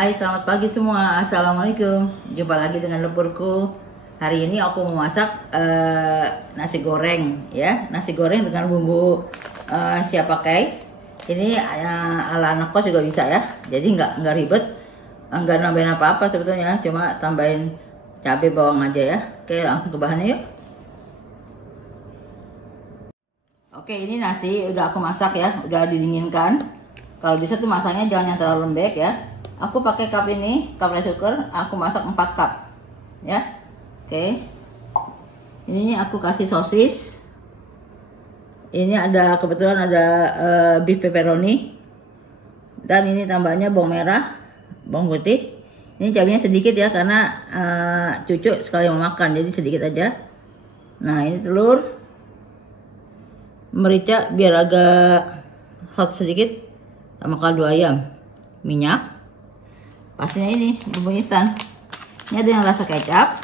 Hai, selamat pagi semua. Assalamualaikum. Jumpa lagi dengan lepurku. Hari ini aku mau masak nasi goreng, ya. Nasi goreng dengan bumbu siap pakai. Ini ala anak kos juga bisa ya. Jadi nggak ribet, nggak nambahin apa-apa sebetulnya. Cuma tambahin cabai bawang aja ya. Oke, langsung ke bahannya yuk. Oke, ini nasi udah aku masak ya, udah didinginkan. Kalau bisa tuh masaknya jangan yang terlalu lembek ya. Aku pakai cup ini, cup rice cooker, aku masak 4 cup. Ya. Oke. Ini aku kasih sosis. Ini kebetulan ada beef pepperoni. Dan ini tambahnya bawang merah, bawang putih. Ini cabenya sedikit ya karena cucu sekali mau makan, jadi sedikit aja. Nah, ini telur. Merica biar agak hot sedikit, sama kaldu ayam, minyak. Pastinya ini bumbu instan. Ini ada yang rasa kecap,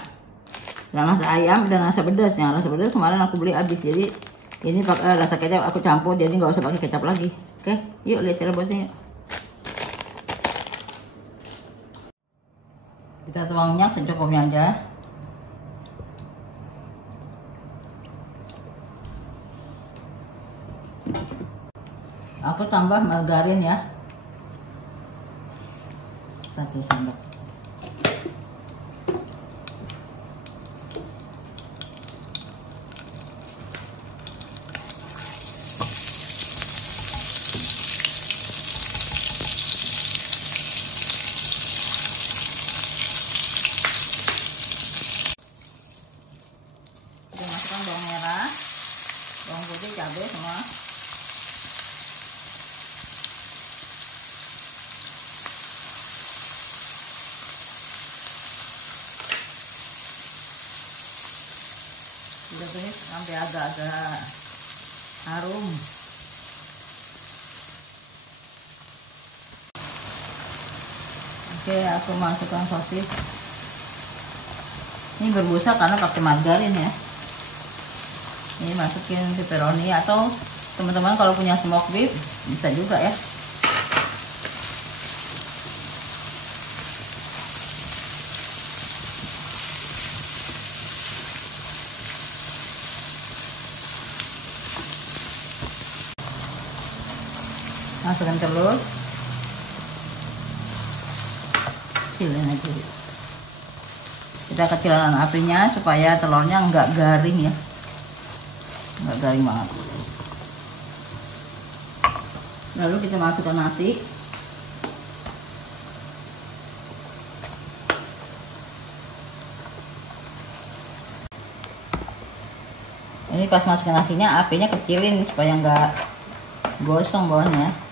dan rasa ayam, dan rasa pedas. Yang rasa pedas kemarin aku beli habis, jadi ini pakai rasa kecap aku campur, jadi nggak usah pakai kecap lagi. Oke, yuk lihat cara buatnya. Kita tuang minyak secukupnya aja. Aku tambah margarin ya, 1 sendok. Kita masukkan bawang merah, bawang putih, cabai semua. Kita tumis sampai agak-agak harum. Oke, aku masukkan sosis. Ini berbusa karena pakai margarin ya. Ini masukin pepperoni, atau teman-teman kalau punya smoked beef bisa juga ya. Masukkan telur, kecilin aja. Kita kecilkan apinya supaya telurnya nggak garing ya, nggak garing banget. Lalu kita masukkan nasi. Ini pas masukin nasinya, apinya kecilin supaya nggak gosong bawahnya.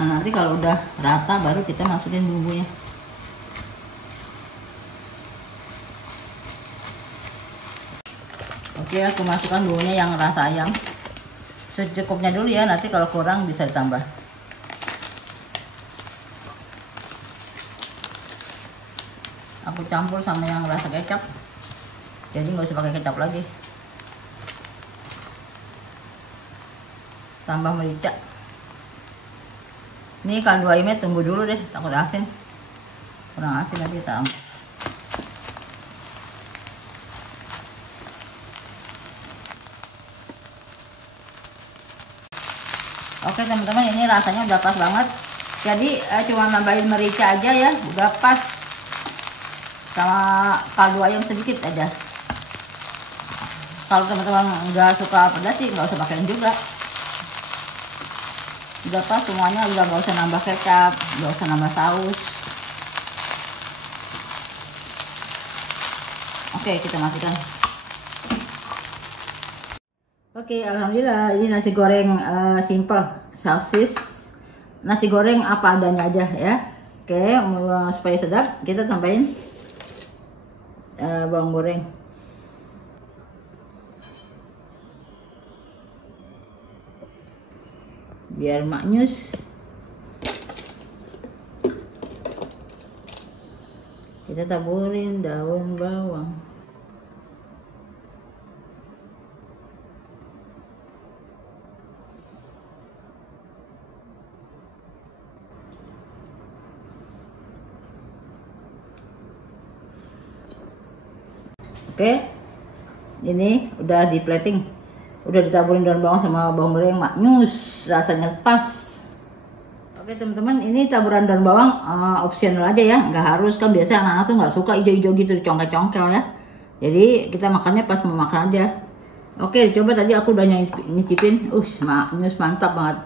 Nah, nanti kalau udah rata baru kita masukin bumbunya. Oke, aku masukkan bumbunya yang rasa ayam secukupnya dulu ya, nanti kalau kurang bisa ditambah. Aku campur sama yang rasa kecap, jadi nggak usah pakai kecap lagi. Tambah merica. Ini kaldu ayamnya tunggu dulu deh, takut asin, kurang asin nanti tambah. Oke teman-teman, ini rasanya udah pas banget. Jadi cuma nambahin merica aja ya, udah pas. Sama kaldu ayam sedikit aja. Kalau teman-teman nggak suka pedas sih nggak usah pakein juga. Udah pas semuanya, udah nggak usah nambah kecap, nggak usah nambah saus. Oke, kita masukkan. Oke, alhamdulillah ini nasi goreng simple, sosis, nasi goreng apa adanya aja ya. Oke, supaya sedap kita tambahin bawang goreng. Biar maknyus. Kita taburin daun bawang. Oke, ini udah di plating, udah ditaburin daun bawang sama bawang goreng maknyus, rasanya pas. Oke teman-teman, ini taburan daun bawang opsional aja ya, nggak harus, kan biasanya anak-anak tuh nggak suka hijau-hijau gitu, dicongkel-congkel ya. Jadi kita makannya pas mau makan aja. Oke, coba tadi aku udah nyicipin, maknyus mantap banget.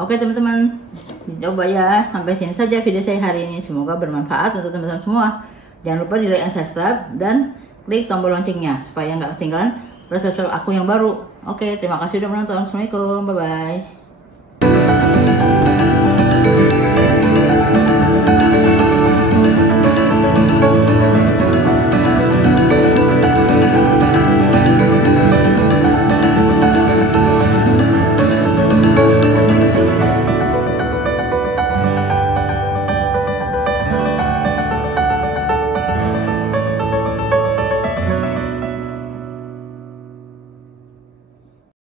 Oke teman-teman, dicoba ya. Sampai sini saja video saya hari ini, semoga bermanfaat untuk teman-teman semua. Jangan lupa di like and subscribe dan klik tombol loncengnya supaya nggak ketinggalan resep aku yang baru. Oke, terima kasih sudah menonton. Assalamualaikum, bye bye.